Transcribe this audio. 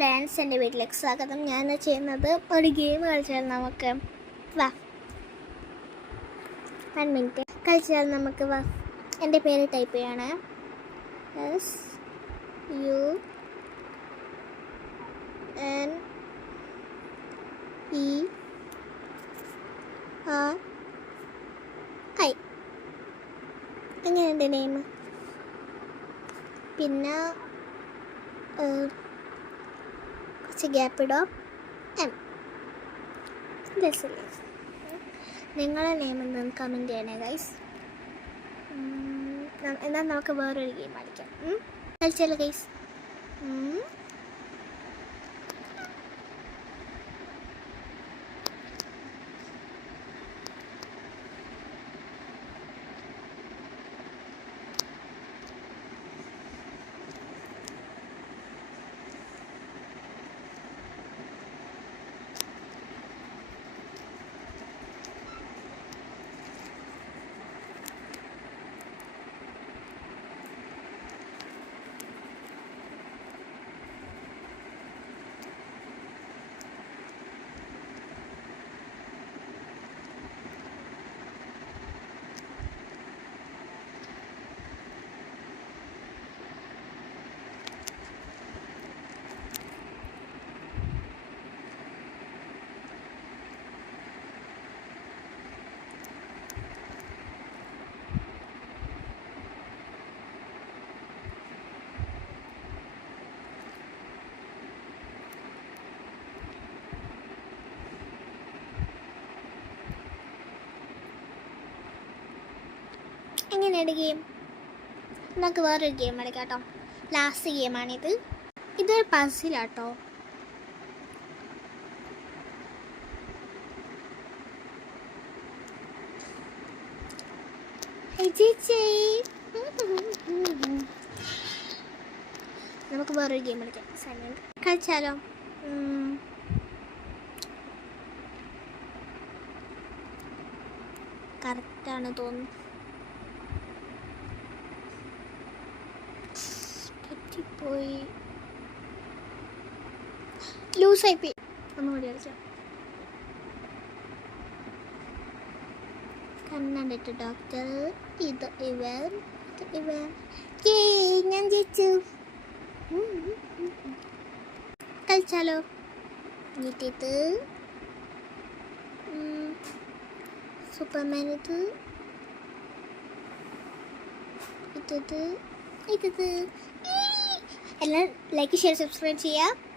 Friends, എൻ്റെ വീട്ടിലേക്ക് സ്വാഗതം. ഞാൻ ചെയ്യുന്നത് ഒരു ഗെയിം കളിച്ചാൽ നമുക്ക് വാ 1 മിനിറ്റ് കളിച്ചാൽ നമുക്ക് വാ. എൻ്റെ പേര് ടൈപ്പ് ചെയ്യണേ. SUNERI. അങ്ങനെ എൻ്റെ നെയിം. പിന്നെ കുറച്ച് ഗ്യാപ്പ് ഇടാം. രസമില്ലേ? നിങ്ങളെ നെയിം എന്താണെന്ന് കമൻറ്റ് ചെയ്യണേ ഗൈസ്. എന്നാൽ നമുക്ക് വേറൊരു ഗെയിം കളിക്കാം. കളിച്ചാലോ ഗൈസ്? എങ്ങനെയാണ് ഗെയിം? നമുക്ക് വേറൊരു ഗെയിം കളിക്കാം കേട്ടോ. ലാസ്റ്റ് ഗെയിമാണിത്. ഇതൊരു പസിലാട്ടോ. നമുക്ക് വേറൊരു ഗെയിം കളിക്കാം. കളിച്ചാലോ? കറക്റ്റാണ് തോന്നുന്നു. പോയി ലൂസായി പോയി. ഒന്നുകൂടി കളിക്കാം. കണ്ടിട്ട് ഡോക്ടർ ഇത് ഇവൻ ഞാൻ ജയിച്ചു. കളിച്ചാലോ? നീട്ടിട്ട് സൂപ്പർമാൻ ഇത് എല്ലാം ലൈക്ക്, ഷെയർ, സബ്സ്ക്രൈബ് ചെയ്യുക.